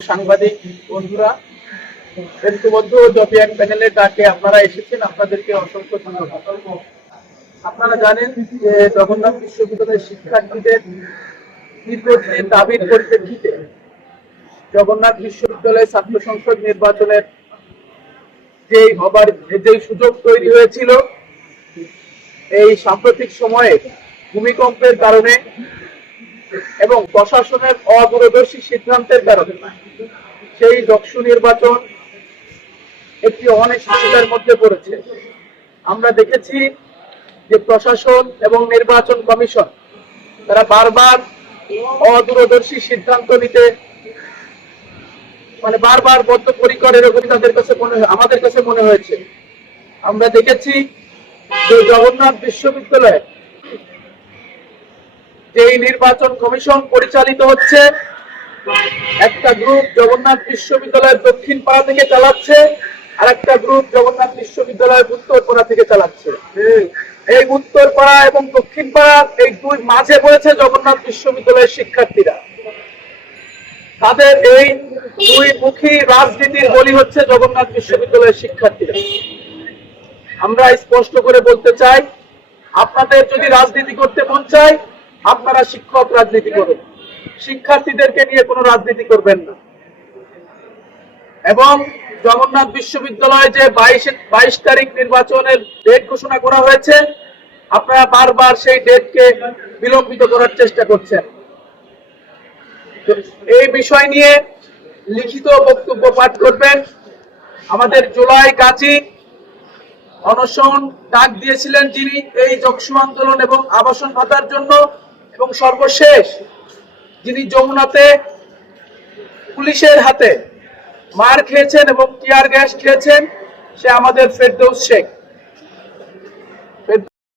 সাংবাদিক বন্ধুরা ঐক্যবদ্ধ জপিয়ান প্যানেলের ডাকে আপনারা এসেছেন, আপনাদেরকে অসংখ্য ধন্যবাদ। আপনারা জানেন যে জগন্নাথ বিশ্ববিদ্যালয়ের শিক্ষার্থীদের দাবির পরিপ্রেক্ষিতে জগন্নাথ বিশ্ববিদ্যালয় ছাত্র সংসদ নির্বাচনের যেই হবার, যেই সুযোগ তৈরি হয়েছিল, এই সাম্প্রতিক সময়ে ভূমিকম্পের কারণে এবং প্রশাসনের অদূরদর্শী সিদ্ধান্তের কারণে সেই দক্ষ নির্বাচন একটি অনিশ্চয়তার মধ্যে পড়েছে। আমরা দেখেছি যে প্রশাসন এবং নির্বাচন কমিশন, তারা বারবার অদূরদর্শী সিদ্ধান্ত নিতে মানে বারবার বদ্ধপরিকর এরকমই তাদের কাছে মনে আমাদের কাছে মনে হয়েছে। আমরা দেখেছি যে জগন্নাথ বিশ্ববিদ্যালয়ে এই নির্বাচন কমিশন পরিচালিত হচ্ছে। একটা গ্রুপ জগন্নাথ বিশ্ববিদ্যালয়ের দক্ষিণ পাড়া থেকে চালাচ্ছে আর একটা গ্রুপ জগন্নাথ বিশ্ববিদ্যালয়ের উত্তর পাড়া থেকে চালাচ্ছে। এই উত্তর পাড়া এবং দক্ষিণ পাড়া এই দুই মাঝে পড়েছে জগন্নাথ বিশ্ববিদ্যালয়ের শিক্ষার্থীরা। তাদের এই দুই মুখী রাজনীতির বলি হচ্ছে জগন্নাথ বিশ্ববিদ্যালয়ের শিক্ষার্থীরা। আমরা স্পষ্ট করে বলতে চাই, আপনাদের যদি রাজনীতি করতে মন চায় আপনারা শিক্ষক রাজনীতি করুন। শিক্ষার্থীদেরকে নিয়ে কোনো রাজনীতি করবেন না। এবং জগন্নাথ বিশ্ববিদ্যালয়ে যে বাইশ বাইশ তারিখ নির্বাচনের ডেট ঘোষণা করা হয়েছে, আপনারা বারবার সেই ডেটকে বিলম্বিত করার চেষ্টা করছেন। এই বিষয় নিয়ে লিখিত বক্তব্য পাঠ করবেন। আমাদের জুলাই গাজী অনশন ডাক দিয়েছিলেন যিনি এই যক্ষু আন্দোলন এবং আবাসন ভাতার জন্য। এবং সর্বশেষ যিনি যমুনাতে পুলিশের হাতে মার খেয়েছেন এবং টিয়ার গ্যাস খেয়েছেন, সে আমাদের ফেরদৌস শেখ।